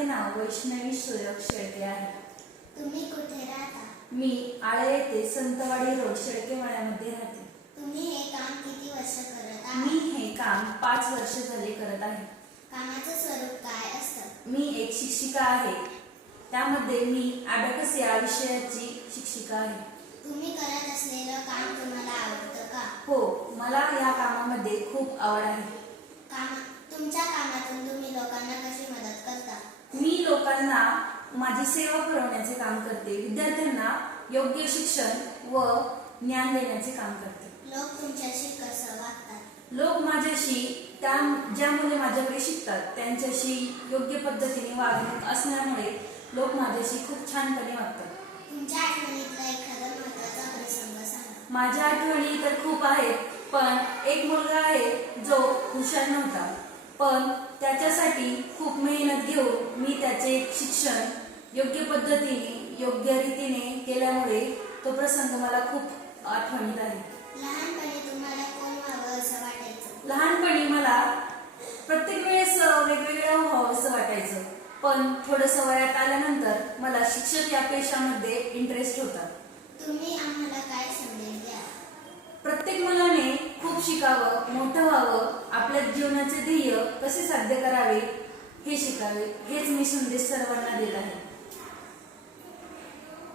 माझे नाव वैष्णवी सुयोग शेळके आहे. तुम्ही कुठे राहता? मी आळे येथे संतवाडी रोड शेळकेवाड्यामध्ये राहते. तुम्ही हे काम किती वर्ष करत आहात? मी हे काम 5 वर्ष झाले करत आहे. कामाचं स्वरूप काय असतं? मी एक शिक्षिका आहे. त्यामध्ये मी अबॅकस या विषयाची शिक्षिका आहे. तुम्ही करत असलेलं काम तुम्हाला आवडतं का? हो, मला या कामामध्ये खूप आवड आहे. तुमच्या कामातून तुम्ही लोकांना कशी मदत करता? मी लोकांना माझी सेवा पुरवण्याचे काम करते. विद्यार्थ्यांना योग्य शिक्षण व ज्ञान देण्याचे काम करते. लोक तुमच्याशी कसं वागतात? लोक माझ्याशी ज्या मुले माझ्याकडे शिकतात त्यांच्याशी योग्य पद्धतीने वागणूक असल्यामुळे लोक माझ्याशी खूप छानपणे वागतात. तुमच्या आठवणीतला एखादा महत्त्वाचा प्रसंग सांगा. माझ्या आठवणी तर खूप आहेत, पण एक मुलगा आहे जो हुशार नव्हता, पण त्याच्यासाठी खूप मेहनत घेऊन मी त्याचे शिक्षण योग्य पद्धतीने योग्य रीतीने केल्यामुळे तो प्रसंग मला खूप आठवणीत आहे. लहानपणी तुम्हाला कोण व्हावं असं वाटायचं? लहानपणी मला प्रत्येक वेळेस वेगवेगळं व्हावं असं वाटायचं, पण थोडंसं वयात आल्यानंतर मला शिक्षक या पेशामध्ये इंटरेस्ट होता. तुम्ही आम्हाला काय संदेश द्या? प्रत्येक मुलाने खूप शिकावं, मोठं व्हावं, आपल्या जीवनाचे ध्येय कसे साध्य करावे हे शिकावे, हेच मी संदेश सर्वांना देत आहे.